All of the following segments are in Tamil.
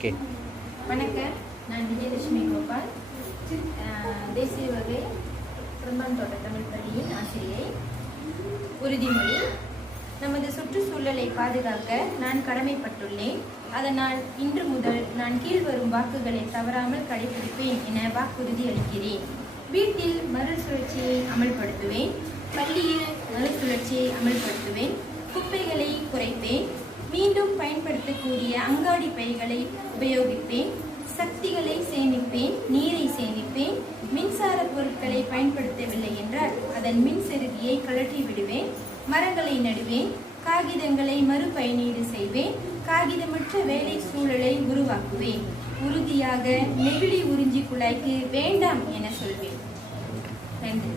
ஓகே. வணக்கம், நான் விஜயலட்சுமி கோபால், தேசிய வகை குடும்பத்தோட்ட தமிழ் பள்ளியின் ஆசிரியை. உறுதிமொழி: நமது சுற்றுச்சூழலை பாதுகாக்க நான் கடமைப்பட்டுள்ளேன். அதனால் இன்று முதல் நான் கீழ்வரும் வாக்குகளை தவறாமல் கடைபிடிப்பேன் என வாக்குறுதி அளிக்கிறேன். வீட்டில் மறுசுழற்சியை அமல்படுத்துவேன். பள்ளியில் மறுசுழற்சியை அமல்படுத்துவேன். குப்பைகளை குறைப்பேன். மீண்டும் பயன்படுத்தக்கூடிய அங்காடி பைகளை உபயோகிப்பேன். சக்திகளை சேமிப்பேன். நீரை சேமிப்பேன். மின்சார பொருட்களை பயன்படுத்தவில்லை என்றால் அதன் மின் செருகியை கழற்றி விடுவேன். மரங்களை நடுவேன். காகிதங்களை மறுபயனீடு செய்வேன். காகிதமற்ற வேலை சூழலை உருவாக்குவேன். உறுதியாக நெகிழி உறிஞ்சி குழாய்க்கு வேண்டாம் என சொல்வேன். நன்றி.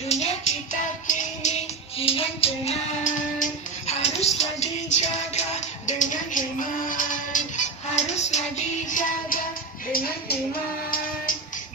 Dunia kita kini kian tenang, haruslah dijaga dengan hemat, haruslah dijaga dengan hemat.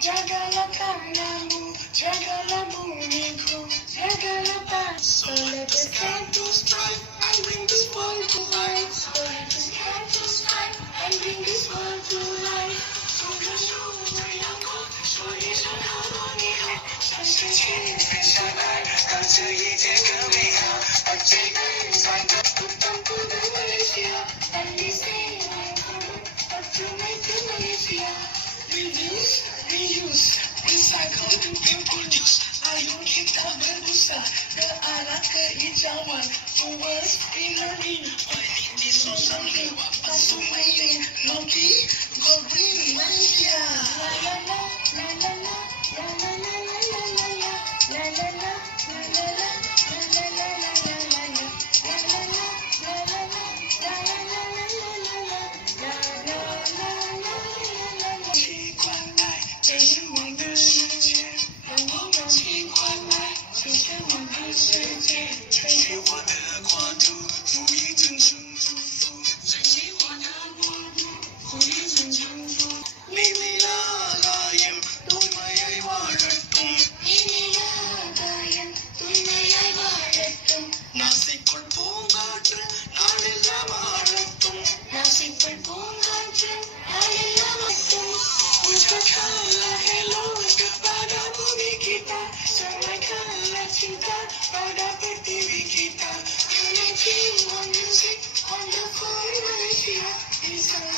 Jagalah tanahmu, jagalah bumiku, jagalah tanah. So let us stand to strive and bring this world to life. So let us stand to strive and bring this world to life. 说着说着阳光，说一声好多你好，向世界分享爱，让这一切更美好。把这个才能不当不的马来西亚 ，and we say how to make it Malaysia. Reduce, reuse, recycle, reproduce. Ayo kita berbusa ke arah kehijauan. Towards greenery, di susah lewat pasung main. Logi, go green Malaysia. La la la, la la la, la la la la la la la, la la la, la la la, la la la la la la la, la la la, la la la, la la la la la la la, la la la la la la. 习惯爱，这是我的世界。让我们习惯爱，这是我的世界。这是我的国度，福音真诚祝福。这是我的国度，福音真诚祝福。Pada pertiwi kita, unity, one music, wonderful Malaysia. It's our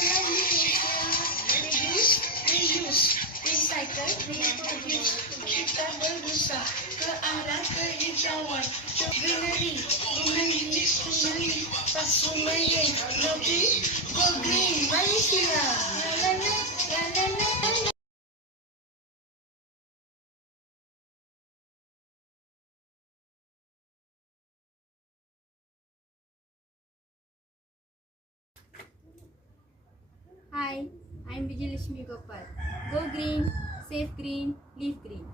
Malaysia. Reduce, reuse, recycle, reproduce. Kita berusaha ke arah kehijauan. Greenery, greenery, sungai, pasumayan, logi, go green Malaysia. La la la, la la la. Hi, I'm Vijayalakshmi Gopal. Go green, save green, live green.